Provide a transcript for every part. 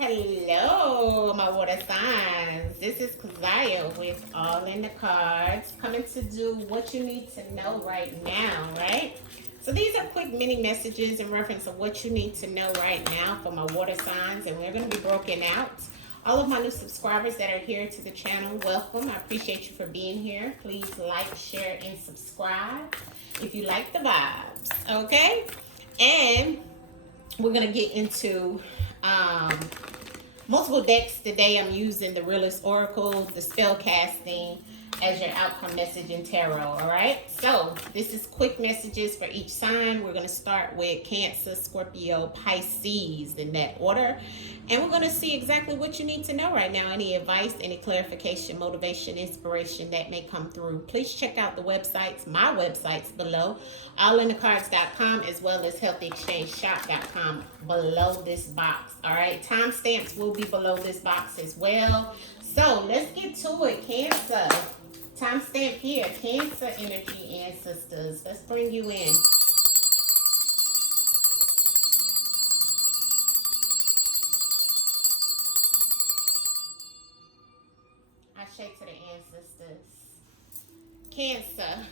Hello, my water signs. This is Kazaya with All in the Cards, coming to do what you need to know right now, right? So these are quick mini messages in reference to what you need to know right now for my water signs, and we're going to be broken out. All of my new subscribers that are here to the channel, welcome. I appreciate you for being here. Please like, share, and subscribe if you like the vibes, okay? And we're going to get into multiple decks today. I'm using the Realist Oracle, the spell casting as your outcome message in tarot. All right, so this is quick messages for each sign. We're going to start with Cancer, Scorpio, Pisces in that order, and we're going to see exactly what you need to know right now. Any advice, any clarification, motivation, inspiration that may come through. Please check out the websites, my websites below, AllnDaKards.com as well as HealthyExchangeShop.com below this box. All right, timestamps will be below this box as well. So let's get to it. Cancer, timestamp here. Cancer energy ancestors. Let's bring you in. I shake to the ancestors. Cancer.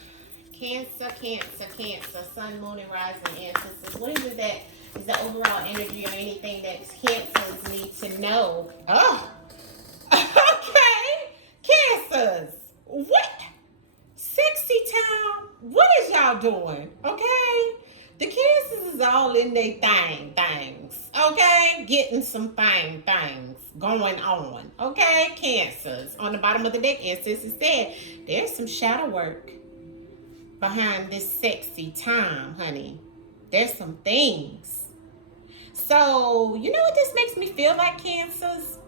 Cancer, Cancer, Cancer, Sun, Moon, and Rising ancestors. What is it that is the overall energy or anything that Cancers need to know? Oh, okay. Cancers. What? Sexy time. What is y'all doing? Okay. The Cancers is all in their things. Okay. Getting some things going on. Okay. Cancers. On the bottom of the deck, ancestors said there's some shadow work behind this sexy time, honey. There's some things. So, you know what this makes me feel like, Cancers?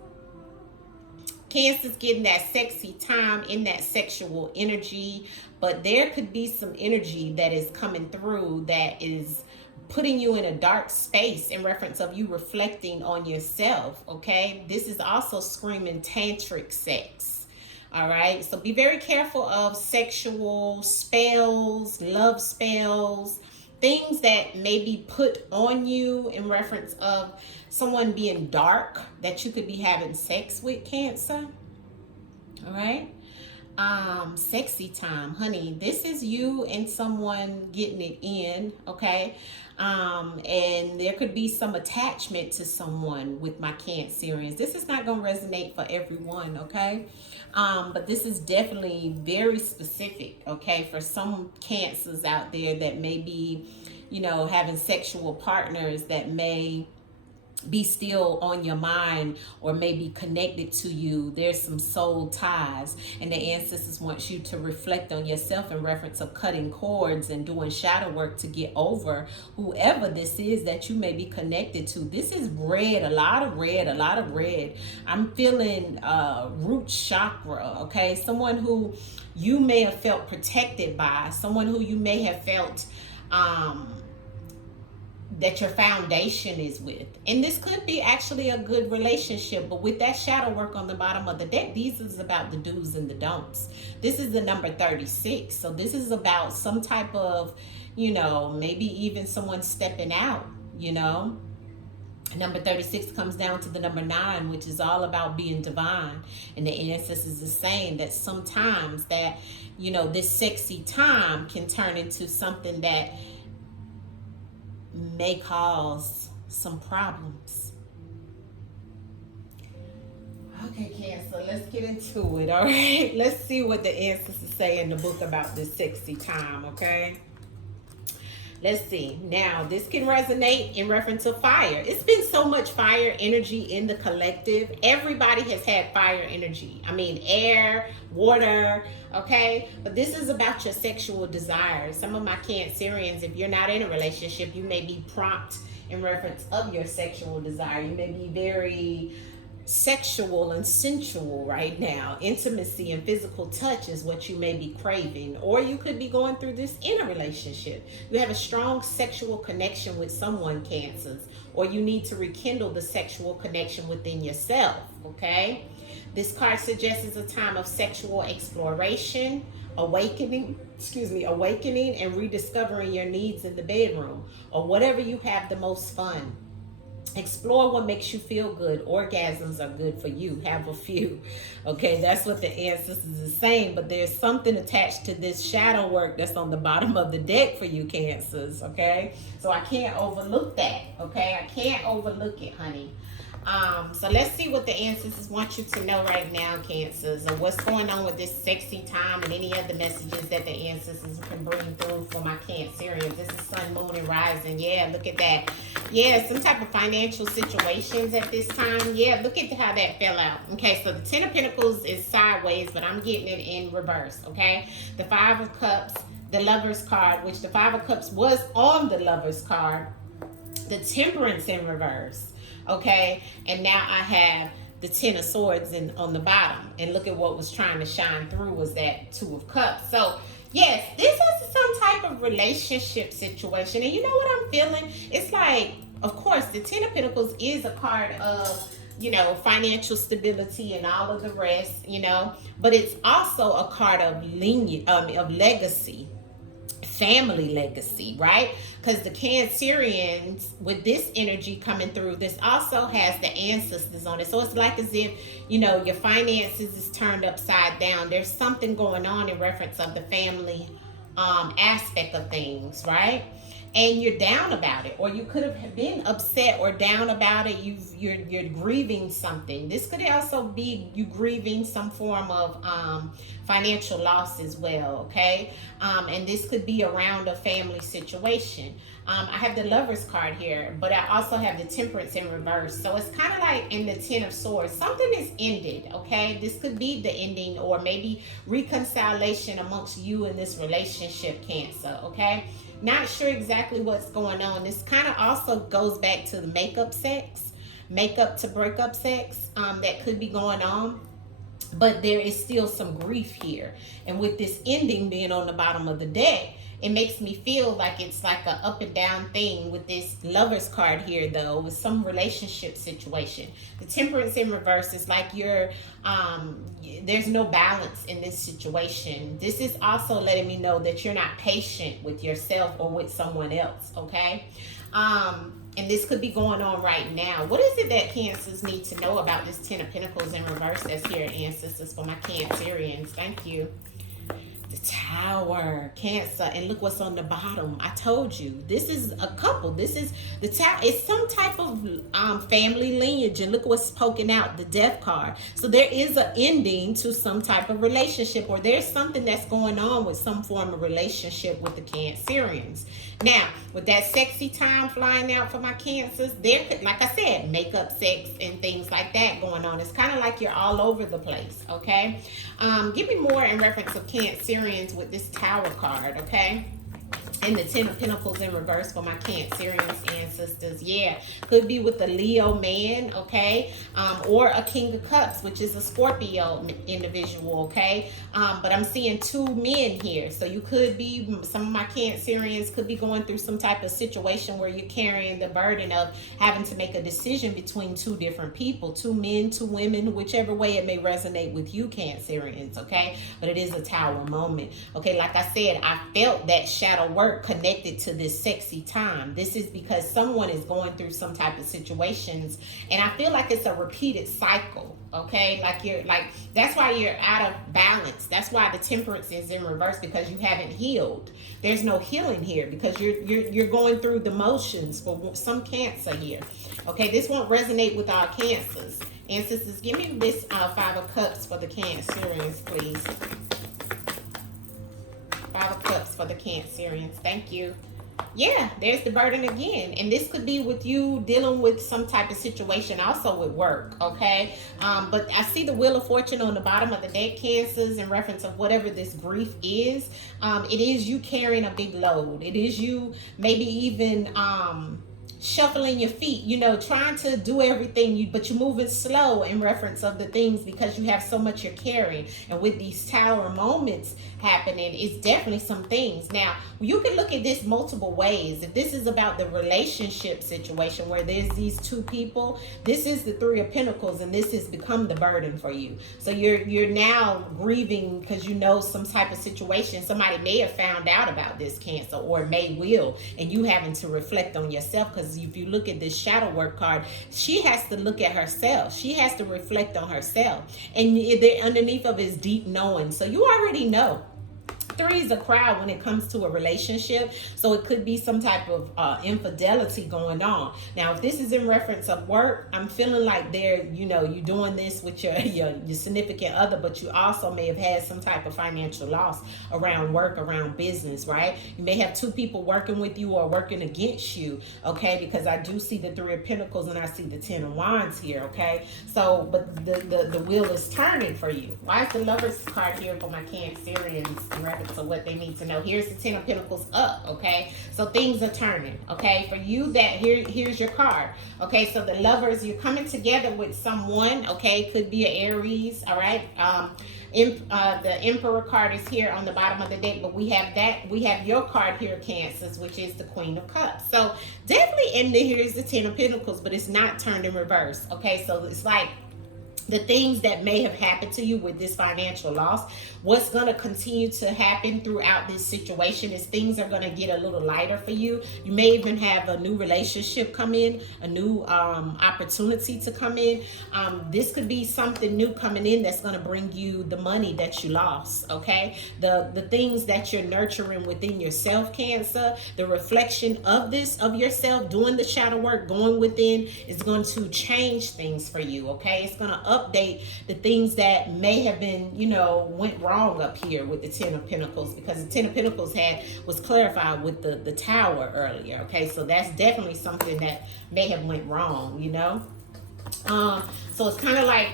Cancer's getting that sexy time in that sexual energy, but there could be some energy that is coming through that is putting you in a dark space in reference of you reflecting on yourself, okay? This is also screaming tantric sex. All right, so be very careful of sexual spells, love spells, things that may be put on you in reference of someone being dark that you could be having sex with, Cancer. All right, sexy time, honey. This is you and someone getting it in, okay? And there could be some attachment to someone with my Cancerians. This is not going to resonate for everyone, okay? But this is definitely very specific, okay, for some Cancers out there that may be, you know, having sexual partners that may be still on your mind or maybe connected to you. There's some soul ties, and the ancestors want you to reflect on yourself in reference of cutting cords and doing shadow work to get over whoever this is that you may be connected to. This is red, a lot of red. I'm feeling root chakra, okay? Someone who you may have felt protected by, someone who you may have felt that your foundation is with. And this could be actually a good relationship, but with that shadow work on the bottom of the deck, these is about the do's and the don'ts. This is the number 36. So this is about some type of, you know, maybe even someone stepping out, you know. Number 36 comes down to the number 9, which is all about being divine. And the ancestors is saying that sometimes that, you know, this sexy time can turn into something that may cause some problems. Okay, Cancer, let's get into it, all right? Let's see what the ancestors say in the book about this sexy time, okay? Let's see. Now, this can resonate in reference to fire. It's been so much fire energy in the collective. Everybody has had fire energy. I mean, air, water, okay? But this is about your sexual desires. Some of my Cancerians, if you're not in a relationship, you may be prompt in reference of your sexual desire. You may be very sexual and sensual right now. Intimacy and physical touch is what you may be craving, or you could be going through this in a relationship. You have a strong sexual connection with someone, Cancers, or you need to rekindle the sexual connection within yourself, okay? This card suggests it's a time of sexual exploration, awakening and rediscovering your needs in the bedroom or whatever you have the most fun. Explore what makes you feel good. Orgasms are good for you. Have a few. Okay, that's what the ancestors is saying. But there's something attached to this shadow work that's on the bottom of the deck for you, Cancers. Okay, so I can't overlook that. Okay, I can't overlook it, honey. So let's see what the ancestors want you to know right now, Cancers, or what's going on with this sexy time and any other messages that the ancestors can bring through for my Cancerians. This is Sun, Moon, and Rising. Yeah, look at that. Yeah, some type of financial situations at this time. Yeah, look at how that fell out. Okay, so the Ten of Pentacles is sideways, but I'm getting it in reverse, okay? The Five of Cups, the Lover's card, which the Five of Cups was on the Lover's card. The Temperance in reverse. Okay, and now I have the Ten of Swords on the bottom, and look at what was trying to shine through was that Two of Cups. So yes, this is some type of relationship situation, and you know what I'm feeling? It's like, of course, the Ten of Pentacles is a card of, you know, financial stability and all of the rest, you know, but it's also a card of of legacy, family legacy, right? Because the Cancerians, with this energy coming through, this also has the ancestors on it. So it's like as if, you know, your finances is turned upside down. There's something going on in reference of the family aspect of things, right? And you're down about it, or you could have been upset or down about it. You're grieving something. This could also be you grieving some form of financial loss as well, okay? And this could be around a family situation. I have the Lover's card here, but I also have the Temperance in reverse. So it's kind of like in the Ten of Swords, something is ended, okay? This could be the ending, or maybe reconciliation amongst you and this relationship, Cancer, okay? Not sure exactly what's going on. This kind of also goes back to the makeup to breakup sex that could be going on. But there is still some grief here. And with this ending being on the bottom of the deck, it makes me feel like it's like a up and down thing with this Lover's card here, though, with some relationship situation. The Temperance in reverse is like you're there's no balance in this situation. This is also letting me know that you're not patient with yourself or with someone else, okay? And this could be going on right now. What is it that Cancers need to know about this Ten of Pentacles in reverse that's here, ancestors, for my Cancerians? Thank you. The Tower, Cancer, and look what's on the bottom. I told you, this is a couple. This is the Tower. It's some type of family lineage, and look what's poking out, the Death card. So there is an ending to some type of relationship, or there's something that's going on with some form of relationship with the Cancerians. Now, with that sexy time flying out for my Cancers, there could, like I said, makeup, sex, and things like that going on. It's kind of like you're all over the place, okay? Give me more in reference of Cancerians with this Tower card, okay? And the Ten of Pentacles in reverse for my Cancerians ancestors. Yeah, could be with a Leo man, okay? Or a King of Cups, which is a Scorpio individual, okay? But I'm seeing two men here. So you could be, some of my Cancerians could be going through some type of situation where you're carrying the burden of having to make a decision between two different people, two men, two women, whichever way it may resonate with you, Cancerians, okay? But it is a Tower moment, okay? Like I said, I felt that shadow work connected to this sexy time. This is because someone is going through some type of situations, and I feel like it's a repeated cycle, okay? Like you're like, that's why you're out of balance. That's why the Temperance is in reverse, because you haven't healed. There's no healing here because you're going through the motions for some Cancer here, okay? This won't resonate with our Cancers. Ancestors, give me this Five of Cups for the Cancerians, please. Five of Cups for the Cancerians. Thank you. Yeah, there's the burden again. And this could be with you dealing with some type of situation also with work, okay? But I see the Wheel of Fortune on the bottom of the deck, Cancers, in reference of whatever this grief is. It is you carrying a big load. It is you maybe even shuffling your feet, you know, trying to do everything, but you're moving slow in reference of the things because you have so much you're carrying. And with these Tower moments happening, it's definitely some things. Now, you can look at this multiple ways. If this is about the relationship situation where there's these two people, this is the Three of Pentacles, and this has become the burden for you. So you're now grieving because you know some type of situation. Somebody may have found out about this, Cancer, or may will, and you having to reflect on yourself because because if you look at this shadow work card, she has to look at herself. She has to reflect on herself. And underneath of is deep knowing. So you already know. 3 is a crowd when it comes to a relationship, so it could be some type of infidelity going on. Now, if this is in reference of work, I'm feeling like you're doing this with your significant other, but you also may have had some type of financial loss around work, around business, right? You may have 2 people working with you or working against you, okay? Because I do see the 3 of Pentacles and I see the 10 of Wands here, okay? So, but the wheel is turning for you. Why is the Lovers card here for my Cancerians in reference to what they need to know? Here's the 10 of Pentacles up, okay? So things are turning, okay? For you, here's your card, okay? So the Lovers, you're coming together with someone, okay? Could be an Aries, all right? The Emperor card is here on the bottom of the deck, but we have your card here, Cancers, which is the Queen of Cups. So definitely here's the 10 of Pentacles, but it's not turned in reverse, okay? So it's like the things that may have happened to you with this financial loss, what's going to continue to happen throughout this situation is things are going to get a little lighter for you. You may even have a new relationship come in, a new opportunity to come in. This could be something new coming in that's going to bring you the money that you lost, okay? The things that you're nurturing within yourself, Cancer, the reflection of yourself, doing the shadow work, going within, is going to change things for you, okay? It's going to update the things that may have been, went wrong up here with the 10 of Pentacles, because the 10 of Pentacles was clarified with the Tower earlier, okay? So that's definitely something that may have went wrong, so it's kind of like,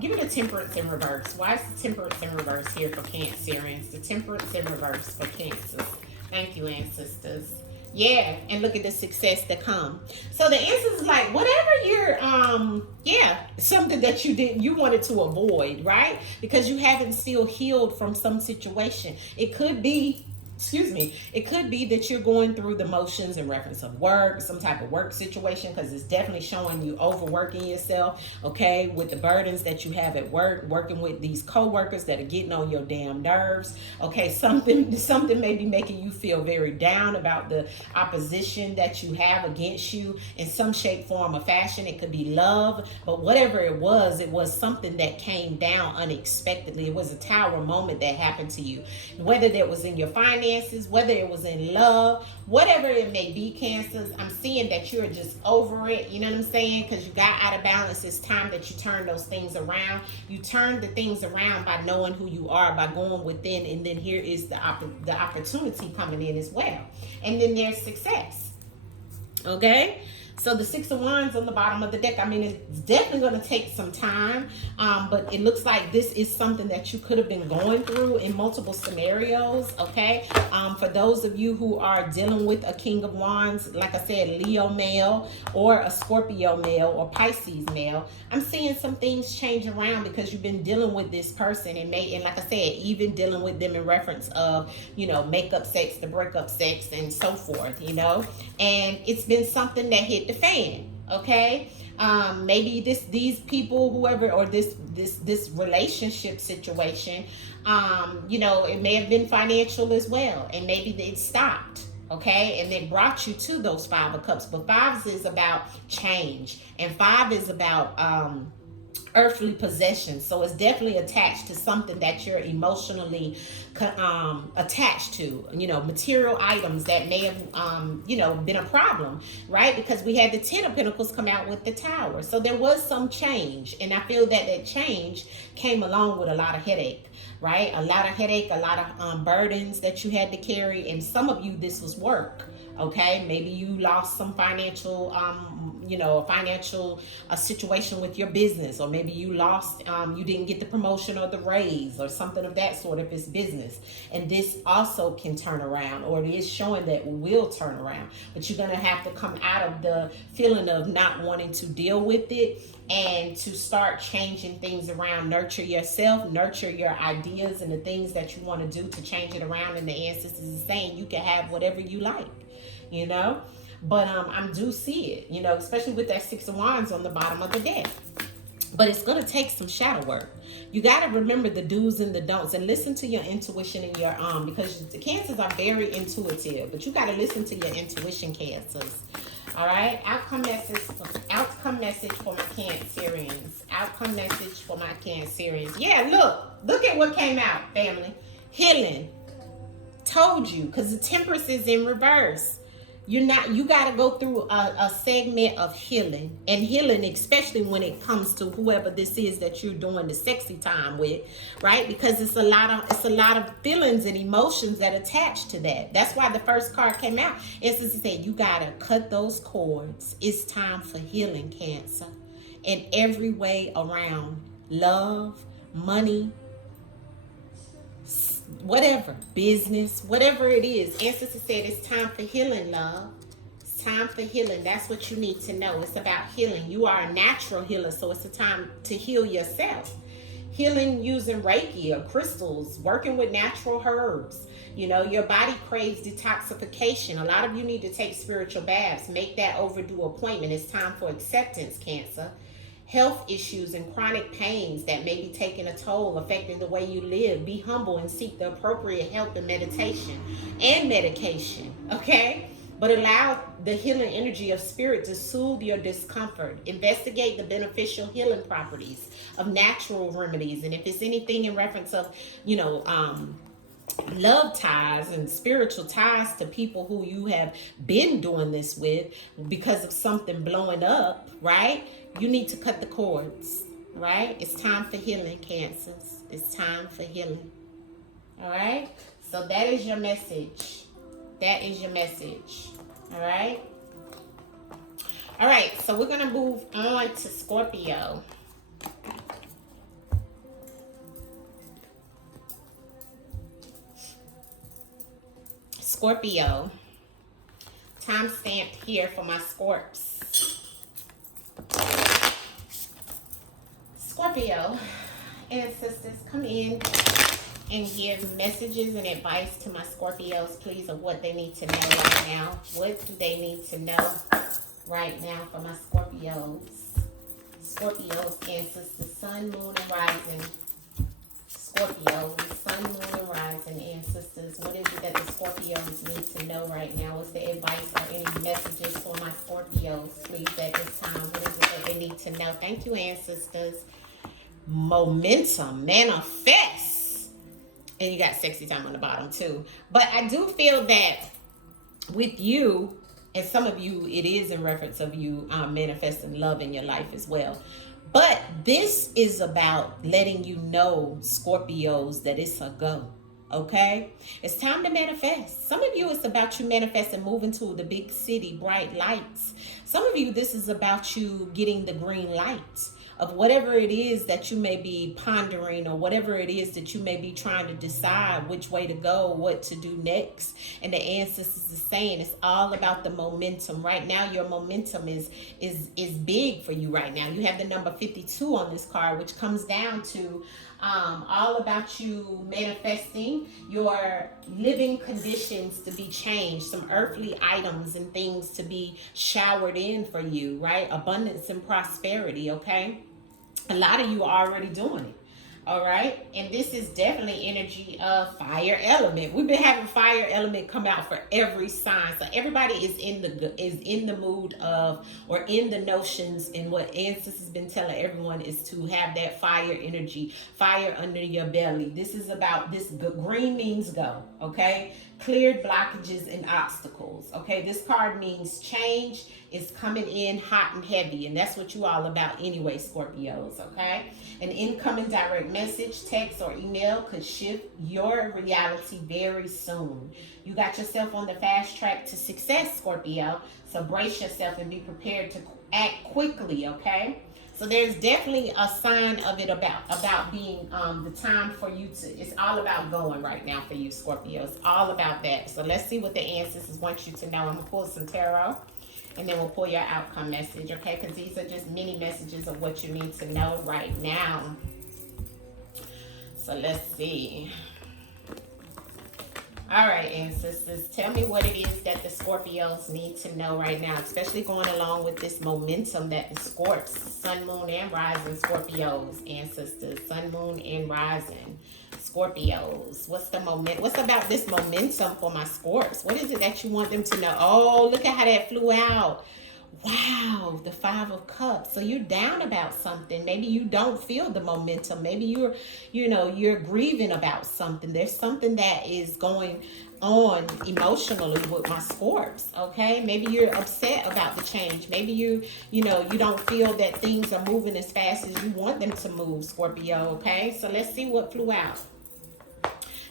give me the Temperance in reverse. Why is the Temperance in reverse here for Cancerians? The Temperance in reverse for Cancers. Thank you, ancestors. Yeah, and look at the success that come. So the answer is like, whatever you're, something that you wanted to avoid, right? Because you haven't still healed from some situation. It could be that you're going through the motions in reference of work, some type of work situation, because it's definitely showing you overworking yourself, okay, with the burdens that you have at work, working with these co-workers that are getting on your damn nerves, okay? Something may be making you feel very down about the opposition that you have against you in some shape, form, or fashion. It could be love, but whatever it was something that came down unexpectedly. It was a Tower moment that happened to you, whether that was in your finances, whether it was in love, whatever it may be, Cancers. I'm seeing that you're just over it, you know what I'm saying? Because you got out of balance. It's time that you turn those things around. You turn the things around by knowing who you are, by going within, and then here is the opportunity coming in as well. And then there's success, okay? So the 6 of Wands on the bottom of the deck, I mean, it's definitely going to take some time, but it looks like this is something that you could have been going through in multiple scenarios, okay? For those of you who are dealing with a King of Wands, like I said, Leo male or a Scorpio male or Pisces male, I'm seeing some things change around because you've been dealing with this person and like I said, even dealing with them in reference of, makeup sex, the breakup sex, and so forth, and it's been something that hit the fan, okay? Maybe these people, whoever, or this relationship situation, it may have been financial as well, and maybe it stopped, okay, and it brought you to those 5 of Cups. But 5 is about change, and 5 is about earthly possession. So it's definitely attached to something that you're emotionally attached to, material items that may have, been a problem, right? Because we had the 10 of Pentacles come out with the Tower. So there was some change. And I feel that change came along with a lot of headache, right? A lot of headache, a lot of burdens that you had to carry. And some of you, this was work. Okay, maybe you lost some financial, a situation with your business, or maybe you lost, you didn't get the promotion or the raise or something of that sort if it's business. And this also can turn around, or it is showing that it will turn around. But you're going to have to come out of the feeling of not wanting to deal with it and to start changing things around. Nurture yourself, nurture your ideas and the things that you want to do to change it around. And the ancestors is saying you can have whatever you like. But I do see it, especially with that 6 of Wands on the bottom of the deck. But it's going to take some shadow work. You got to remember the do's and the don'ts, and listen to your intuition and your because the Cancers are very intuitive, but you got to listen to your intuition, Cancers. All right, outcome message for my Cancerians. Outcome message for my Cancerians. Yeah, look at what came out, family. Healing. Told you, because the Temperance is in reverse. You got to go through a segment of healing, and healing, especially when it comes to whoever this is that you're doing the sexy time with, right? Because it's a lot of feelings and emotions that attach to that. That's why the first card came out. It said you got to cut those cords. It's time for healing, Cancer, in every way around. Love, money, whatever, business, whatever it is. Ancestor said it's time for healing, love. It's time for healing. That's what you need to know. It's about healing. You are a natural healer, so it's a time to heal yourself. Healing using Reiki or crystals, working with natural herbs. You know, your body craves detoxification. A lot of you need to take spiritual baths. Make that overdue appointment. It's time for acceptance, Cancer. Health issues and chronic pains that may be taking a toll, affecting the way you live. Be humble and seek the appropriate help and meditation and medication, okay? But allow the healing energy of spirit to soothe your discomfort. Investigate the beneficial healing properties of natural remedies. And if it's anything in reference of, love ties and spiritual ties to people who you have been doing this with because of something blowing up, right? You need to cut the cords, right? It's time for healing, Cancers. It's time for healing. All right? So that is your message. That is your message. All right? All right, so we're going to move on to Scorpio. Scorpio. Timestamp here for my Scorps. Scorpio, ancestors, come in and give messages and advice to my Scorpios, please, of what they need to know right now. What do they need to know right now for my Scorpios? Scorpios, ancestors, sun, moon, and rising. Scorpios, sun, moon, and rising, ancestors. What is it that the Scorpios need to know right now? What's the advice or any messages for my Scorpios, please, at this time? What is it that they need to know? Thank you, ancestors. Momentum, manifest. And you got sexy time on the bottom too. But I do feel that with you, and some of you, it is in reference of you manifesting love in your life as well. But this is about letting you know, Scorpios, that it's a go. Okay? It's time to manifest. Some of you, it's about you manifesting, moving to the big city, bright lights. Some of you, this is about you getting the green light of whatever it is that you may be pondering, or whatever it is that you may be trying to decide which way to go, what to do next. And the ancestors is saying it's all about the momentum. Right now, your momentum is big for you right now. You have the number 52 on this card, which comes down to all about you manifesting your living conditions to be changed, some earthly items and things to be showered in for you, right? Abundance and prosperity, okay? A lot of you are already doing it. All right, and this is definitely energy of fire element. We've been having fire element come out for every sign, so everybody is in the mood of, or in the notions, and what ancestors has been telling everyone is to have that fire energy, fire under your belly. This is about this. Green means go, okay? Cleared blockages and obstacles, okay? This card means change is coming in hot and heavy, and that's what you all about anyway, Scorpios, okay? An incoming direct message, text, or email could shift your reality very soon. You got yourself on the fast track to success, Scorpio, so brace yourself and be prepared to act quickly, okay? So there's definitely a sign of it about being the time for you to, it's all about going right now for you, Scorpio. It's all about that. So let's see what the ancestors want you to know. I'm going to pull some tarot, and then we'll pull your outcome message, okay? Because these are just mini messages of what you need to know right now. So let's see. All right, ancestors, tell me what it is that the Scorpios need to know right now, especially going along with this momentum that the Scorps, Sun, Moon, and Rising Scorpios, ancestors, Sun, Moon, and Rising Scorpios. What's the moment? What's about this momentum for my Scorps? What is it that you want them to know? Oh, look at how that flew out. Wow, the Five of Cups. So you're down about something. Maybe you don't feel the momentum. Maybe you're grieving about something. There's something that is going on emotionally with my Scorps, okay? Maybe you're upset about the change. Maybe you don't feel that things are moving as fast as you want them to move, Scorpio, okay? So let's see what flew out.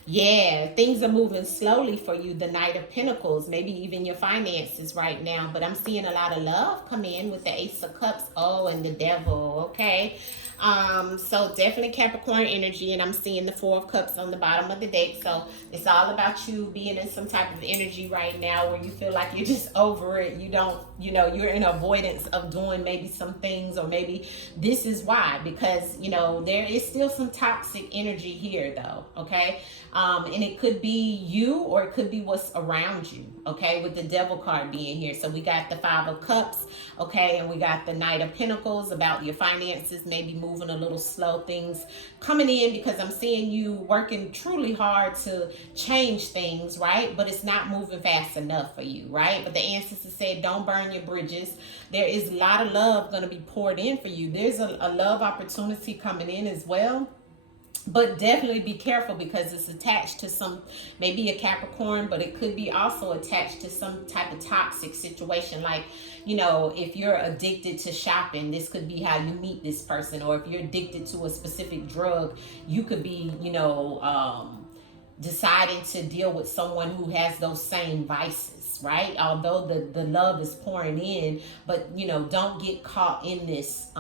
Yeah, things are moving slowly for you. The Knight of Pentacles, maybe even your finances right now. But I'm seeing a lot of love come in with the Ace of Cups. Oh, and the Devil, okay? So definitely Capricorn energy, and I'm seeing the Four of Cups on the bottom of the deck. So it's all about you being in some type of energy right now where you feel like you're just over it. You don't, you're in avoidance of doing maybe some things, or maybe this is why, because, there is still some toxic energy here though, okay? And it could be you, or it could be what's around you, okay, with the Devil card being here. So we got the Five of Cups, okay, and we got the Knight of Pentacles about your finances, maybe moving a little slow, things coming in, because I'm seeing you working truly hard to change things, right? But it's not moving fast enough for you, right? But the ancestors said, don't burn your bridges. There is a lot of love going to be poured in for you. There's a love opportunity coming in as well. But definitely be careful, because it's attached to maybe a Capricorn, but it could be also attached to some type of toxic situation. Like, if you're addicted to shopping, this could be how you meet this person. Or if you're addicted to a specific drug, you could be, deciding to deal with someone who has those same vices, right? Although the love is pouring in, but don't get caught in this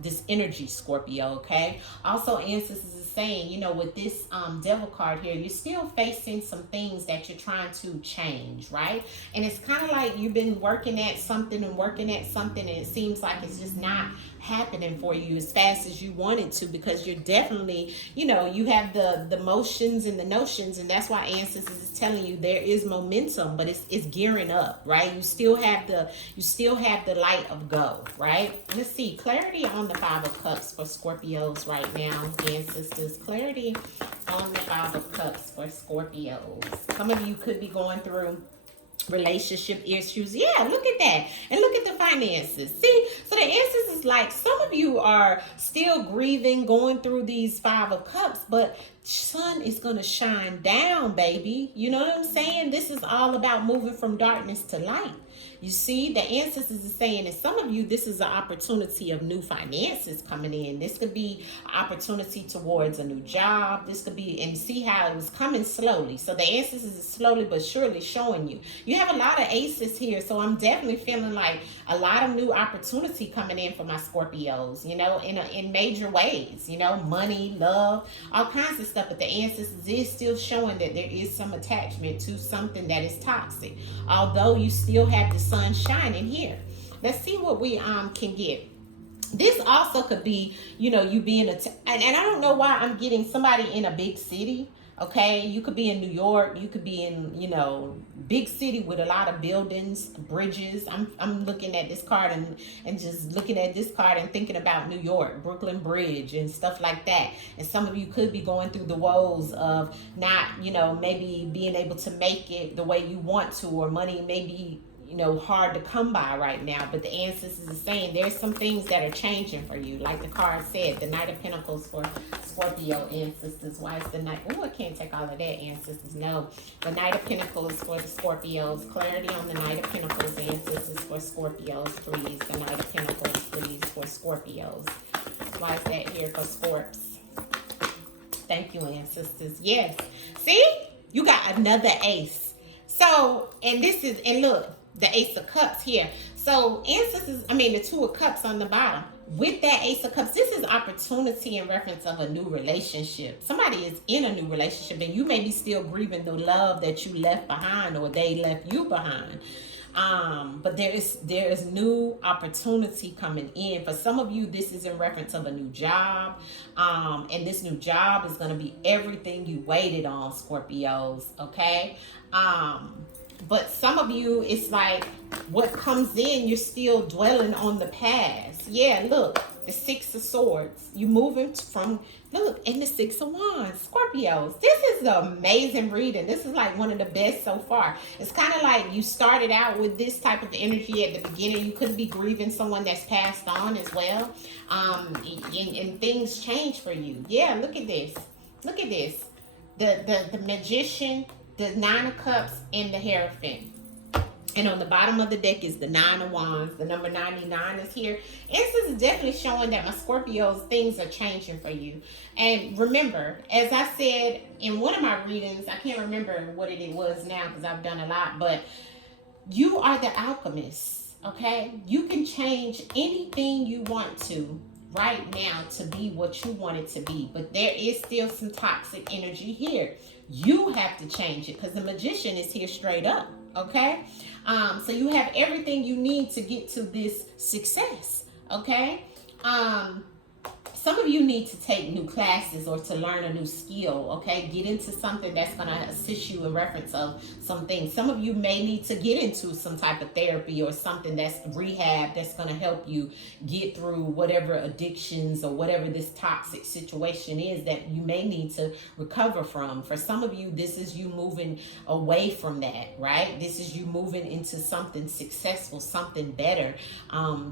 this energy, Scorpio, okay? Also, ancestors is saying, with this Devil card here, you're still facing some things that you're trying to change, right? And it's kind of like you've been working at something, and it seems like it's just not happening for you as fast as you want it to, because you're definitely, you have the motions and the notions, and that's why ancestors is telling you there is momentum, but it's gearing up, right? You still have the light of go, right? Let's see, clarity on the Five of Cups for Scorpios right now, ancestors. Clarity on the Five of Cups for Scorpios. Some of you could be going through relationship issues. Yeah, look at that. And look at the finances. See, so the answers is like, some of you are still grieving, going through these Five of Cups, but sun is going to shine down, baby. You know what I'm saying? This is all about moving from darkness to light. You see, the ancestors is saying that some of you, this is an opportunity of new finances coming in. This could be an opportunity towards a new job. This could be, and see how it was coming slowly. So the ancestors is slowly but surely showing you. You have a lot of aces here, so I'm definitely feeling like a lot of new opportunity coming in for my Scorpios, in major ways, money, love, all kinds of stuff. But the ancestors is still showing that there is some attachment to something that is toxic, although you still have the sun shining here. Let's see what we can get. This also could be, you being and I don't know why I'm getting somebody in a big city. Okay, you could be in New York, you could be in, big city with a lot of buildings, bridges. I'm looking at this card and just looking at this card and thinking about New York, Brooklyn Bridge and stuff like that. And some of you could be going through the woes of not, maybe being able to make it the way you want to, or money maybe hard to come by right now. But the ancestors are saying there's some things that are changing for you. Like the card said, the Knight of Pentacles for Scorpio ancestors. Why is the Knight? Oh, I can't take all of that, ancestors. No. The Knight of Pentacles for the Scorpios. Clarity on the Knight of Pentacles, ancestors, for Scorpios, please. The Knight of Pentacles, please, for Scorpios. Why is that here for Scorps? Thank you, ancestors. Yes. See? You got another ace. So, and look, the Ace of Cups here. So ancestors, the Two of Cups on the bottom. With that Ace of Cups, this is opportunity in reference of a new relationship. Somebody is in a new relationship, and you may be still grieving the love that you left behind, or they left you behind. But there is new opportunity coming in. For some of you, this is in reference of a new job. And this new job is going to be everything you waited on, Scorpios. Okay. But some of you, it's like what comes in, you're still dwelling on the past. Yeah, look, the Six of Swords. You moving from, look, and the Six of Wands. Scorpios, this is an amazing reading. This is like one of the best so far. It's kind of like you started out with this type of energy at the beginning. You could be grieving someone that's passed on as well. And things change for you. Yeah, look at this. Look at this. The Magician, the Nine of Cups, and the Hierophant. And on the bottom of the deck is the Nine of Wands. The number 99 is here. And this is definitely showing that my Scorpios, things are changing for you. And remember, as I said in one of my readings, I can't remember what it was now because I've done a lot, but you are the alchemist, okay? You can change anything you want to right now to be what you want it to be. But there is still some toxic energy here. You have to change it because the Magician is here straight up, okay? So you have everything you need to get to this success, okay? Some of you need to take new classes or to learn a new skill, okay? Get into something that's going to assist you in reference of some things. Some of you may need to get into some type of therapy or something that's rehab that's going to help you get through whatever addictions or whatever this toxic situation is that you may need to recover from. For some of you, this is you moving away from that, right? This is you moving into something successful, something better.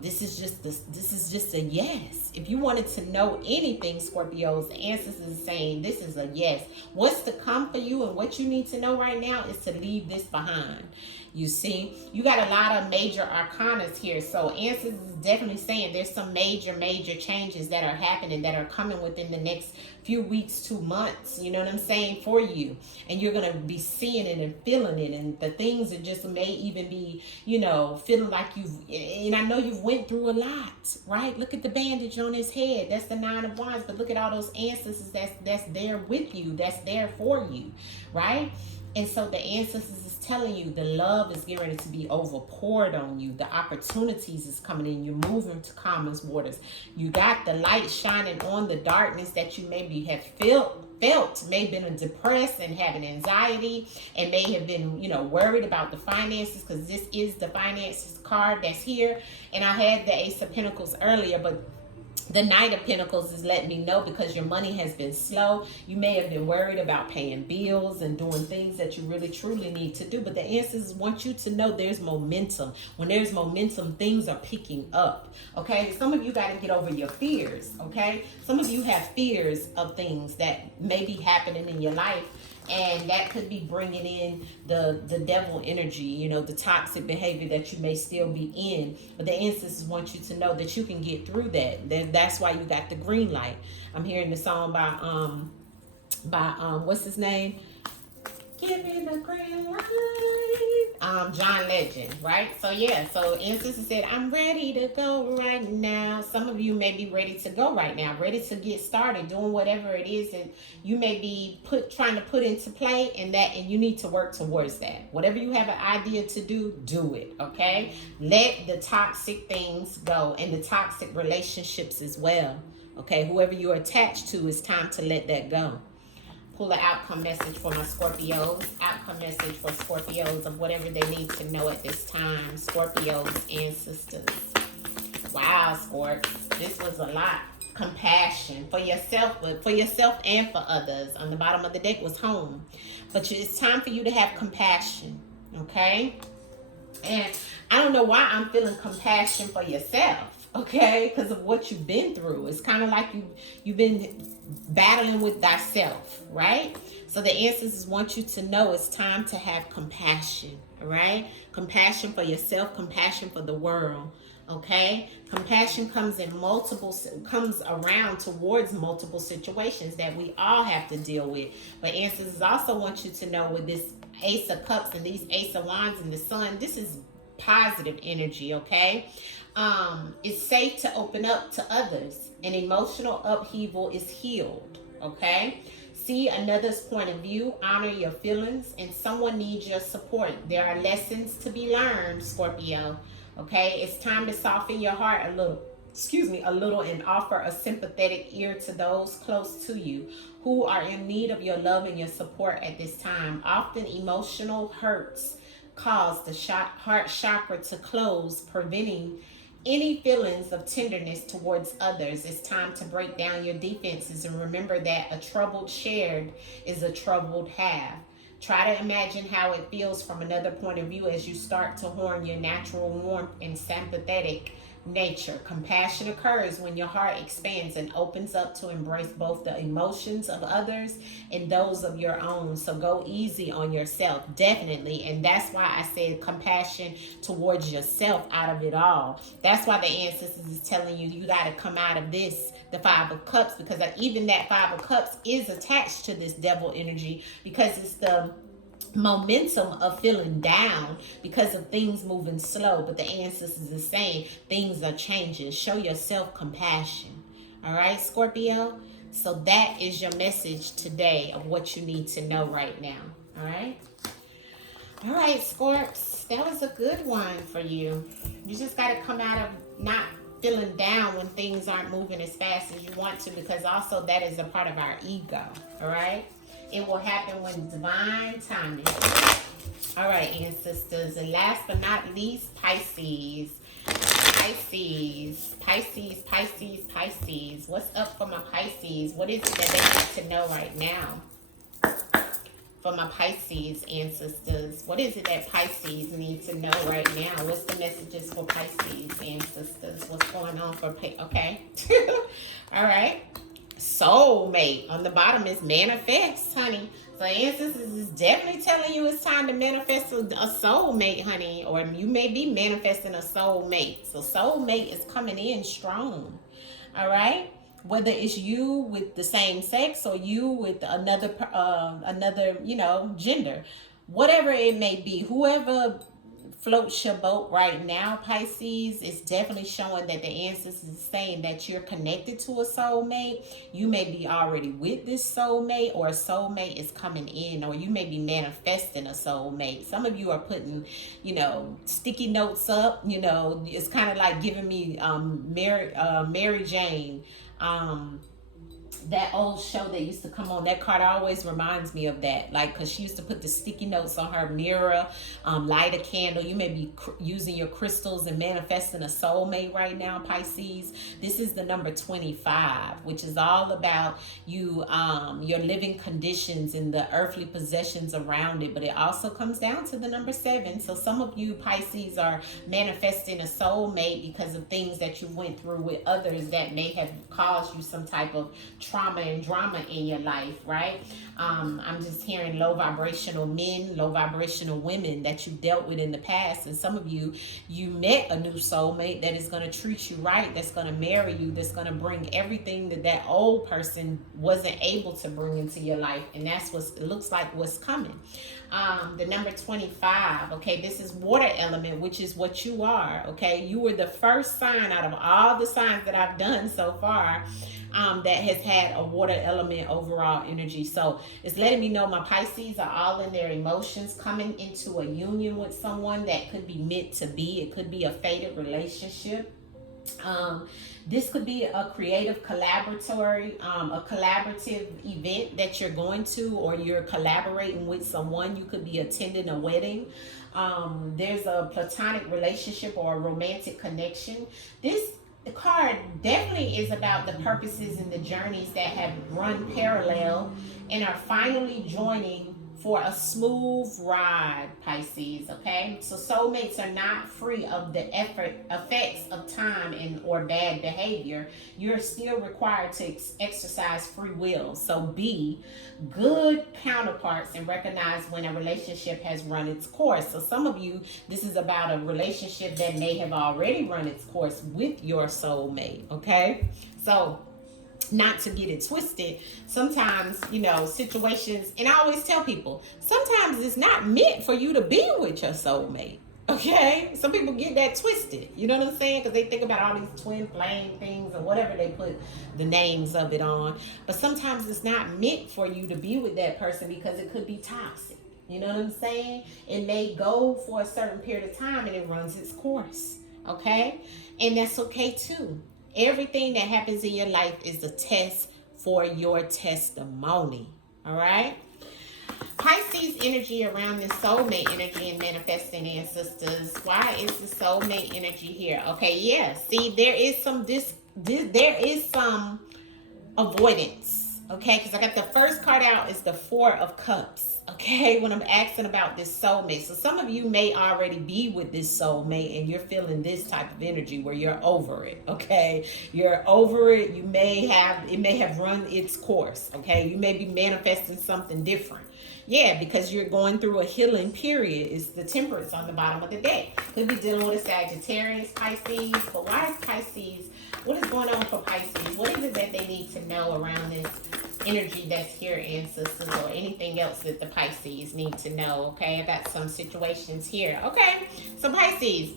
This is just a yes. If you wanted to know anything, Scorpios, the answers is saying this is a yes. What's to come for you and what you need to know right now is to leave this behind. You see, you got a lot of major arcanas here. So answers is definitely saying there's some major changes that are happening, that are coming within the next few weeks, 2 months. You know what I'm saying, for you. And you're going to be seeing it and feeling it. And the things that just may even be, you know, feeling like and I know you've went through a lot, right? Look at the bandage on his head. That's the Nine of Wands. But look at all those ancestors that's there with you. That's there for you, right? And so the ancestors is telling you the love is getting ready to be overpoured on you. The opportunities is coming in. You're moving to calmer waters. You got the light shining on the darkness that you maybe have felt, may have been depressed and having anxiety, and may have been, you know, worried about the finances, because this is the finances card that's here. And I had the Ace of Pentacles earlier, but the Knight of Pentacles is letting me know because your money has been slow. You may have been worried about paying bills and doing things that you really truly need to do. But the answers want you to know there's momentum. When there's momentum, things are picking up. Okay, some of you got to get over your fears. Okay, some of you have fears of things that may be happening in your life. And that could be bringing in the devil energy, you know, the toxic behavior that you may still be in. But the ancestors want you to know that you can get through that. That's why you got the green light. I'm hearing the song by what's his name? Give me the green light. John Legend, right? So yeah, so ancestors said, I'm ready to go right now. Some of you may be ready to go right now, ready to get started doing whatever it is that you may be trying to put into play, and you need to work towards that. Whatever you have an idea to do it, okay? Let the toxic things go, and the toxic relationships as well, okay? Whoever you're attached to, it's time to let that go. Pull an outcome message for my Scorpios. Outcome message for Scorpios of whatever they need to know at this time. Scorpios and sisters. Wow, Scorp. This was a lot. Compassion for yourself, but for yourself and for others. On the bottom of the deck was home. But it's time for you to have compassion. Okay? And I don't know why I'm feeling compassion for yourself. Okay, because of what you've been through. It's kind of like you've been battling with thyself, right? So the ancestors want you to know it's time to have compassion, right? Compassion for yourself, compassion for the world, okay? Compassion comes around towards multiple situations that we all have to deal with. But ancestors also want you to know with this Ace of Cups and these Ace of Wands and the Sun, this is positive energy, okay? It's safe to open up to others. An emotional upheaval is healed, okay? See another's point of view, honor your feelings, and someone needs your support. There are lessons to be learned, Scorpio, okay? It's time to soften your heart a little, and offer a sympathetic ear to those close to you who are in need of your love and your support at this time. Often emotional hurts cause the heart chakra to close, preventing any feelings of tenderness towards others. It's time to break down your defenses and remember that a troubled shared is a troubled have. Try to imagine how it feels from another point of view as you start to hone your natural warmth and sympathetic nature. Compassion occurs when your heart expands and opens up to embrace both the emotions of others and those of your own. So go easy on yourself, definitely. And that's why I said compassion towards yourself out of it all. That's why the ancestors is telling you, you got to come out of this, the Five of Cups, because even that Five of Cups is attached to this devil energy, because it's the momentum of feeling down because of things moving slow. But the ancestors is saying things are changing. Show yourself compassion. All right, Scorpio? So that is your message today of what you need to know right now. All right? All right, Scorps. That was a good one for you. You just got to come out of not feeling down when things aren't moving as fast as you want to, because also that is a part of our ego. All right? It will happen when divine timing. All right, ancestors. And last but not least, Pisces. Pisces. Pisces, Pisces, Pisces. What's up for my Pisces? What is it that they need to know right now? For my Pisces ancestors. What is it that Pisces need to know right now? What's the messages for Pisces ancestors? What's going on for okay. All right. Soulmate. On the bottom is manifest, honey. So ancestors is definitely telling you it's time to manifest a soulmate, honey. Or you may be manifesting a soulmate. So soulmate is coming in strong. All right? Whether it's you with the same sex or you with another gender. Whatever it may be. Whoever floats your boat right now, Pisces, is definitely showing that the ancestors is saying that you're connected to a soulmate. You may be already with this soulmate, or a soulmate is coming in, or you may be manifesting a soulmate. Some of you are putting, sticky notes up. It's kind of like giving me Mary Jane. That old show that used to come on, that card always reminds me of that. Like, because she used to put the sticky notes on her mirror, light a candle. You may be using your crystals and manifesting a soulmate right now, Pisces. This is the number 25, which is all about you, your living conditions and the earthly possessions around it. But it also comes down to the number 7. So some of you, Pisces, are manifesting a soulmate because of things that you went through with others that may have caused you some type of trauma and drama in your life, right? I'm just hearing low vibrational men, low vibrational women that you dealt with in the past. And some of you met a new soulmate that is going to treat you right, that's going to marry you, that's going to bring everything that old person wasn't able to bring into your life. And that's what it looks like what's coming. The number 25, okay, this is water element, which is what you are, okay? You were the first sign out of all the signs that I've done so far that has had a water element overall energy. So it's letting me know my Pisces are all in their emotions, coming into a union with someone that could be meant to be. It could be a fated relationship. This could be a creative collaborative event that you're going to, or you're collaborating with someone. You could be attending a wedding. There's a platonic relationship or a romantic connection. The card definitely is about the purposes and the journeys that have run parallel and are finally joining for a smooth ride, Pisces, okay? So soulmates are not free of the effects of time or bad behavior. You're still required to exercise free will. So be good counterparts and recognize when a relationship has run its course. So some of you, this is about a relationship that may have already run its course with your soulmate, okay? So not to get it twisted, sometimes, situations, and I always tell people, sometimes it's not meant for you to be with your soulmate, okay? Some people get that twisted, you know what I'm saying? Because they think about all these twin flame things or whatever they put the names of it on. But sometimes it's not meant for you to be with that person because it could be toxic. You know what I'm saying? It may go for a certain period of time and it runs its course, okay? And that's okay too. Everything that happens in your life is a test for your testimony. All right? Pisces energy around this soulmate energy and manifesting ancestors. Why is the soulmate energy here? Okay, yeah. See, there is some there is some avoidance. Okay, because I got the first card out is the Four of Cups. Okay, when I'm asking about this soulmate. So some of you may already be with this soulmate and you're feeling this type of energy where you're over it. Okay, you're over it. It may have run its course. Okay, you may be manifesting something different. Yeah, because you're going through a healing period. It's the Temperance on the bottom of the deck. Could be dealing with a Sagittarius, Pisces. But why is Pisces? What is going on for Pisces? What is it that they need to know around this energy that's here, ancestors, or anything else that the Pisces need to know? Okay, I got some situations here. Okay, so Pisces,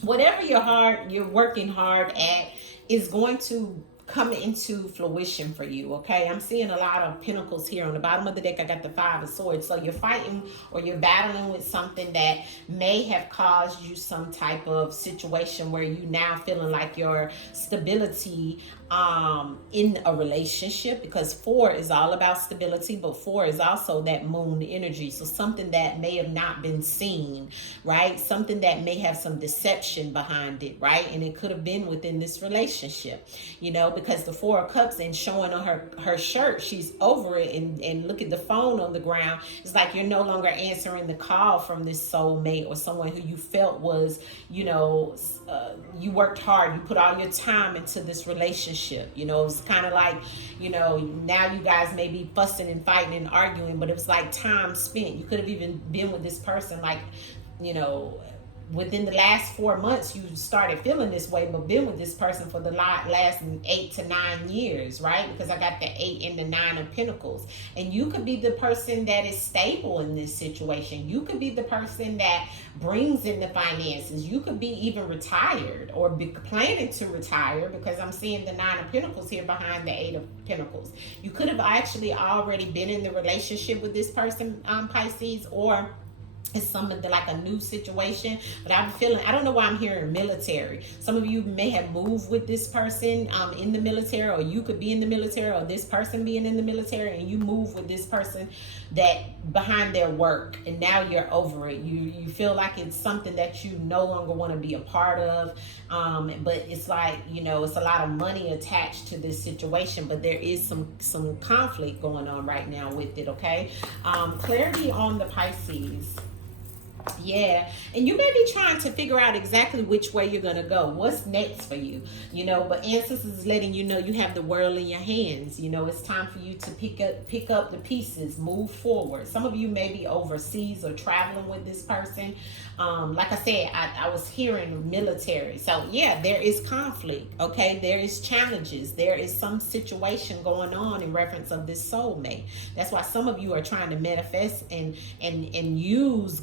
whatever you're working hard at is going to come into fruition for you. Okay, I'm seeing a lot of pentacles here on the bottom of the deck. I got the Five of Swords. So you're fighting or you're battling with something that may have caused you some type of situation where you now feeling like your stability in a relationship, because 4 is all about stability, but 4 is also that moon energy. So something that may have not been seen, right? Something that may have some deception behind it, right? And it could have been within this relationship, you know, because the Four of Cups and showing on her shirt, she's over it, and look at the phone on the ground. It's like you're no longer answering the call from this soulmate or someone who you felt was, you know, you worked hard, you put all your time into this relationship. You know, it's kind of like, you know, now you guys may be fussing and fighting and arguing, but it was like time spent. You could have even been with this person, like, you know, within the last 4 months you started feeling this way, but been with this person for the last 8 to 9 years, right? Because I got the 8 and the 9 of Pentacles. And you could be the person that is stable in this situation. You could be the person that brings in the finances. You could be even retired or be planning to retire, because I'm seeing the 9 of Pentacles here behind the 8 of Pentacles. You could have actually already been in the relationship with this person, Pisces, or it's something like a new situation. But I'm feeling, I don't know why I'm hearing military. Some of you may have moved with this person in the military, or you could be in the military, or this person being in the military, and you move with this person that behind their work, and now you're over it. You feel like it's something that you no longer want to be a part of, but it's like, you know, it's a lot of money attached to this situation, but there is some conflict going on right now with it. Okay, clarity on the Pisces. Yeah, and you may be trying to figure out exactly which way you're going to go. What's next for you? You know, but ancestors is letting you know you have the world in your hands. You know, it's time for you to pick up the pieces, move forward. Some of you may be overseas or traveling with this person. Like I said, I was hearing military. So yeah, there is conflict. Okay, there is challenges. There is some situation going on in reference of this soulmate. That's why some of you are trying to manifest and use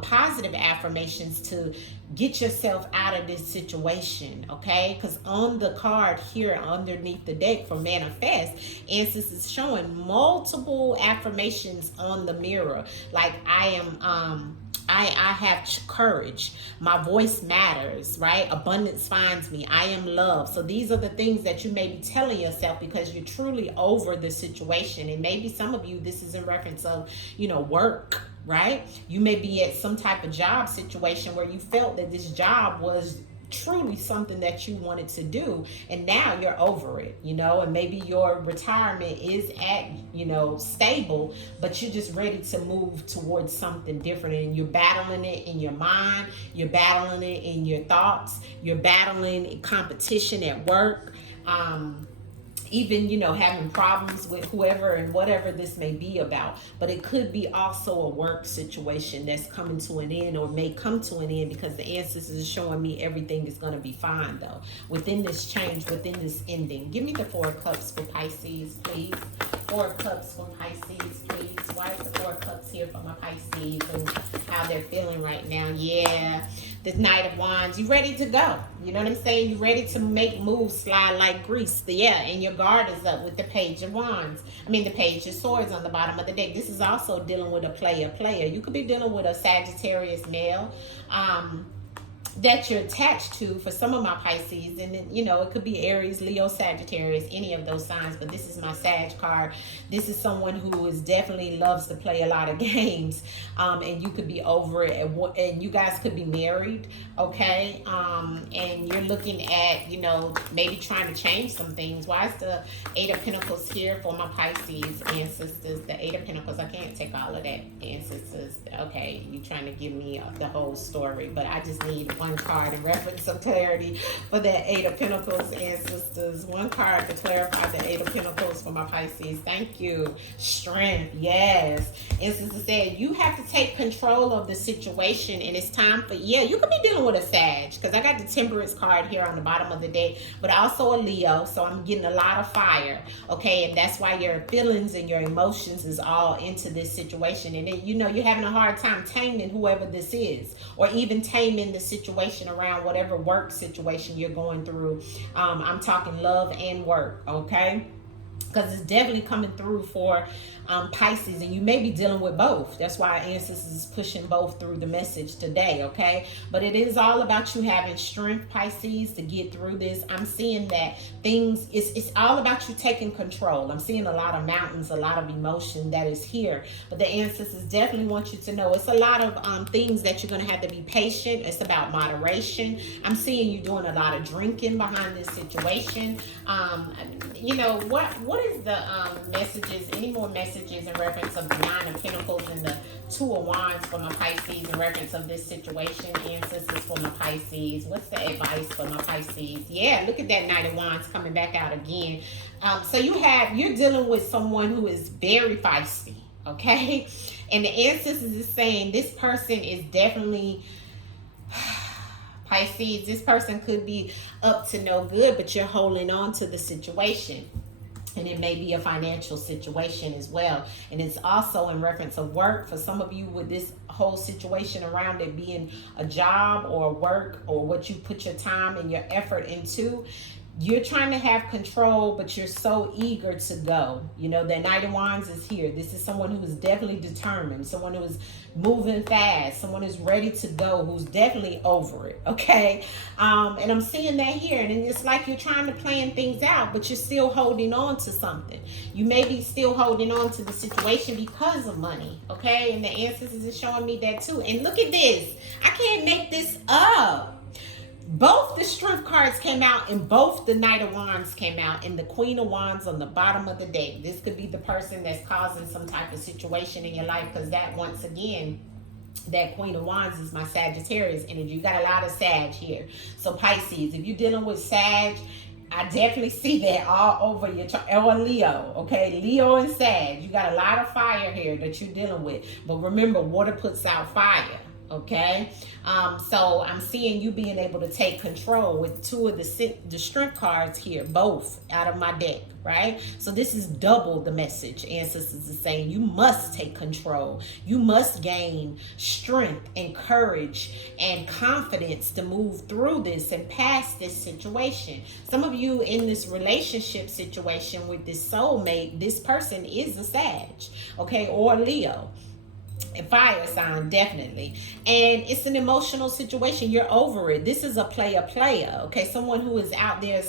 positive affirmations to get yourself out of this situation. Okay, because on the card here underneath the deck for manifest, ancestors is showing multiple affirmations on the mirror, like I am I have courage. My voice matters, right? Abundance finds me. I am loved. So these are the things that you may be telling yourself because you're truly over the situation. And maybe some of you, this is in reference of, you know, work, right? You may be at some type of job situation where you felt that this job was truly something that you wanted to do, and now you're over it, you know, and maybe your retirement is at, you know, stable, but you're just ready to move towards something different, and you're battling it in your mind, you're battling it in your thoughts, you're battling competition at work, even, you know, having problems with whoever and whatever this may be about. But it could be also a work situation that's coming to an end, or may come to an end, because the ancestors is showing me everything is going to be fine though within this change, within this ending. Give me the Four of Cups for Pisces, please. Four of Cups for Pisces, please. Why is the Four of Cups here for my Pisces and how they're feeling right now? Yeah, the Knight of Wands. You ready to go? You know what I'm saying? You ready to make moves, slide like grease. Yeah, and your guard is up with the Page of Wands. I mean, the Page of Swords on the bottom of the deck. This is also dealing with a player. You could be dealing with a Sagittarius male. that you're attached to for some of my Pisces, and you know, it could be Aries, Leo, Sagittarius, any of those signs, but this is my Sag card. This is someone who is definitely loves to play a lot of games, and you could be over it, and you guys could be married, okay, and you're looking at, you know, maybe trying to change some things. Why is the Eight of Pentacles here for my Pisces ancestors? The Eight of Pentacles, I can't take all of that, ancestors. Okay, you're trying to give me the whole story, but I just need one card in reference of clarity for that Eight of Pentacles ancestors. One card to clarify the Eight of Pentacles for my Pisces. Thank you. Strength, yes. Ancestors said you have to take control of the situation, and it's time for, yeah, you could be dealing with a Sag, because I got the Temperance card here on the bottom of the deck, but also a Leo, so I'm getting a lot of fire, okay, and that's why your feelings and your emotions is all into this situation, and then, you know, you're having a hard time taming whoever this is, or even taming the situation around whatever work situation you're going through. I'm talking love and work, okay, because it's definitely coming through for Pisces, and you may be dealing with both. That's why ancestors is pushing both through the message today, okay? But it is all about you having strength, Pisces, to get through this. I'm seeing that things, it's all about you taking control. I'm seeing a lot of mountains, a lot of emotion that is here, but the ancestors definitely want you to know it's a lot of things that you're going to have to be patient. It's about moderation. I'm seeing you doing a lot of drinking behind this situation. You know, what is the messages, any more messages in reference of the Nine of Pentacles and the Two of Wands for my Pisces in reference of this situation, ancestors for my Pisces? What's the advice for my Pisces? Yeah, look at that Knight of Wands coming back out again. So you're dealing with someone who is very feisty, okay? And the ancestors is saying this person is definitely Pisces, this person could be up to no good, but you're holding on to the situation. And it may be a financial situation as well. And it's also in reference of work. For some of you, with this whole situation around it being a job or work or what you put your time and your effort into, you're trying to have control, but you're so eager to go. You know, the Knight of Wands is here. This is someone who is definitely determined, someone who is moving fast, someone who's ready to go, who's definitely over it, okay? And I'm seeing that here, and it's like you're trying to plan things out, but you're still holding on to something. You may be still holding on to the situation because of money, okay? And the ancestors is showing me that too. And look at this. I can't make this up. Both the Strength cards came out, and both the Knight of Wands came out, and the Queen of Wands on the bottom of the deck. This could be the person that's causing some type of situation in your life, because that, once again, that Queen of Wands is my Sagittarius energy. You got a lot of Sag here. So Pisces, if you're dealing with Sag, I definitely see that all over your chart. Or Leo, okay? Leo and Sag. You got a lot of fire here that you're dealing with. But remember, water puts out fire. Okay, so I'm seeing you being able to take control with two of the Strength cards here, both out of my deck, right? So this is double the message. Ancestors is saying you must take control. You must gain strength and courage and confidence to move through this and past this situation. Some of you in this relationship situation with this soulmate, this person is a Sag, okay, or Leo. Fire sign, definitely. And it's an emotional situation. You're over it. This is a player, okay? Someone who is out there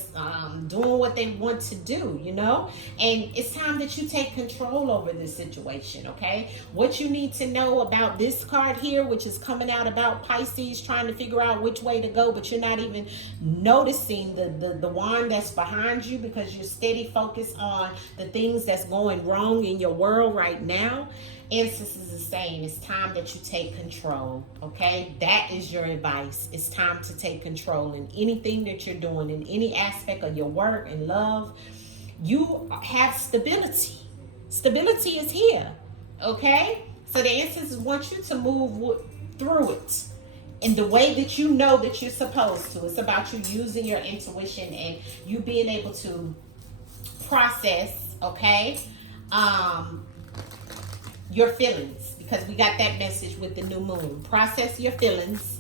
doing what they want to do, you know? And it's time that you take control over this situation, okay? What you need to know about this card here, which is coming out about Pisces, trying to figure out which way to go, but you're not even noticing the wand that's behind you, because you're steady focused on the things that's going wrong in your world right now. Ancestors is saying it's time that you take control, okay? That is your advice. It's time to take control in anything that you're doing, in any aspect of your work and love. You have stability. Stability is here, okay? So the ancestors want you to move through it in the way that you know that you're supposed to. It's about you using your intuition and you being able to process, okay? Your feelings, because we got that message with the new moon. Process your feelings,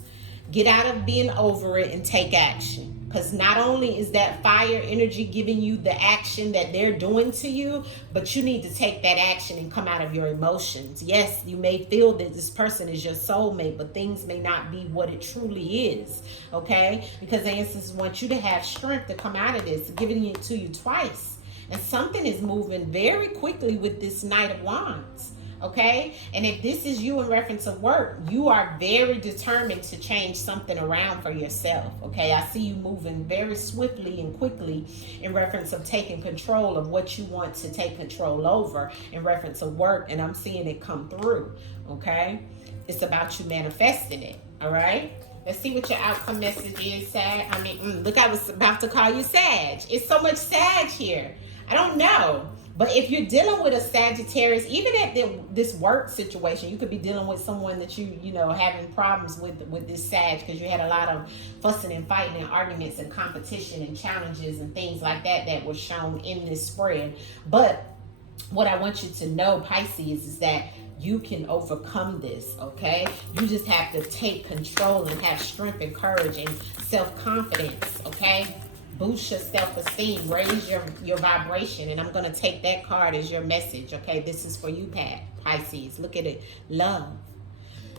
get out of being over it, and take action. Because not only is that fire energy giving you the action that they're doing to you, but you need to take that action and come out of your emotions. Yes, you may feel that this person is your soulmate, but things may not be what it truly is, okay? Because the ancestors want you to have strength to come out of this, giving it to you twice. And something is moving very quickly with this Knight of Wands. Okay, and if this is you in reference of work, you are very determined to change something around for yourself. Okay, I see you moving very swiftly and quickly in reference of taking control of what you want to take control over in reference of work, and I'm seeing it come through. Okay, it's about you manifesting it. All right, let's see what your outcome message is, Sag. I mean, look, I was about to call you Sag. It's so much Sag here. I don't know. But if you're dealing with a Sagittarius, even at this work situation, you could be dealing with someone that you know, having problems with this Sag, because you had a lot of fussing and fighting and arguments and competition and challenges and things like that were shown in this spread. But what I want you to know, Pisces, is that you can overcome this, okay? You just have to take control and have strength and courage and self-confidence, okay? Boost your self-esteem, raise your vibration, and I'm going to take that card as your message, okay? This is for you, Pisces. Look at it. Love.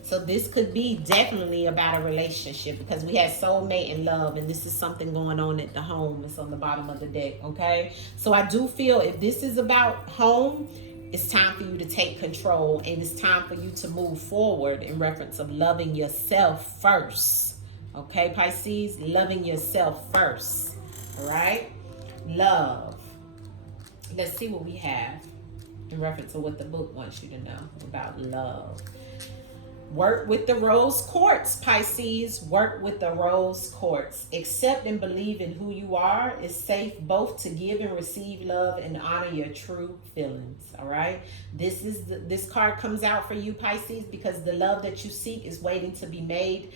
So this could be definitely about a relationship, because we have soulmate and love, and this is something going on at the home. It's on the bottom of the deck, okay? So I do feel if this is about home, it's time for you to take control, and it's time for you to move forward in reference of loving yourself first, okay, Pisces? Loving yourself first. All right, love. Let's see what we have in reference to what the book wants you to know about love. Work with the rose quartz, Pisces. Work with the rose quartz. Accept and believe in who you are. It's safe both to give and receive love and honor your true feelings. All right. This card comes out for you, Pisces, because the love that you seek is waiting to be made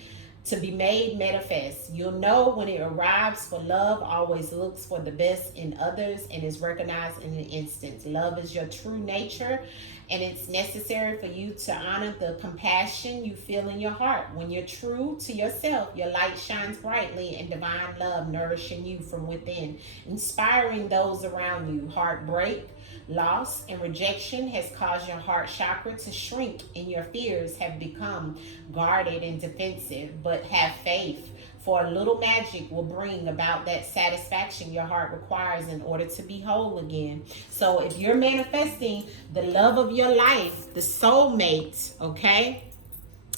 manifest. You'll know when it arrives, for love always looks for the best in others and is recognized in an instant. Love is your true nature, and it's necessary for you to honor the compassion you feel in your heart. When you're true to yourself, your light shines brightly, and divine love nourishing you from within, inspiring those around you. Heartbreak, loss, and rejection has caused your heart chakra to shrink, and your fears have become guarded and defensive. But have faith, for a little magic will bring about that satisfaction your heart requires in order to be whole again. So if you're manifesting the love of your life, the soulmate, okay?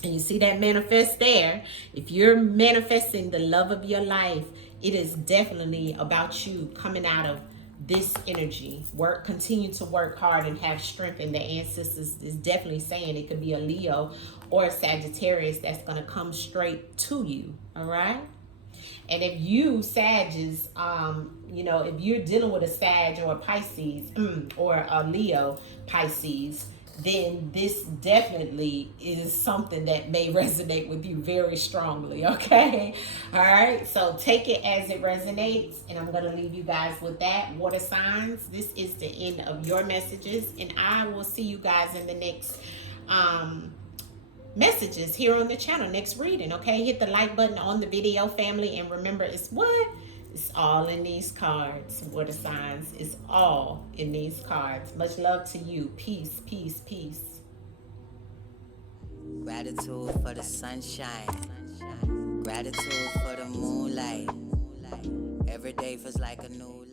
And you see that manifest there. If you're manifesting the love of your life, it is definitely about you coming out of this energy. Continue to work hard and have strength. And the ancestors is definitely saying it could be a Leo or a Sagittarius that's going to come straight to you. All right. And if you Sagittarius, you know, if you're dealing with a Sag or a Pisces or a Leo Pisces, then this definitely is something that may resonate with you very strongly, okay? All right, so take it as it resonates, and I'm going to leave you guys with that. Water signs, this is the end of your messages, and I will see you guys in the next messages here on the channel, next reading, okay? Hit the like button on the video, family, and remember, it's what? It's all in these cards. Water signs, it's all in these cards. Much love to you. Peace, peace, peace. Gratitude for the sunshine. Gratitude for the moonlight. Every day feels like a new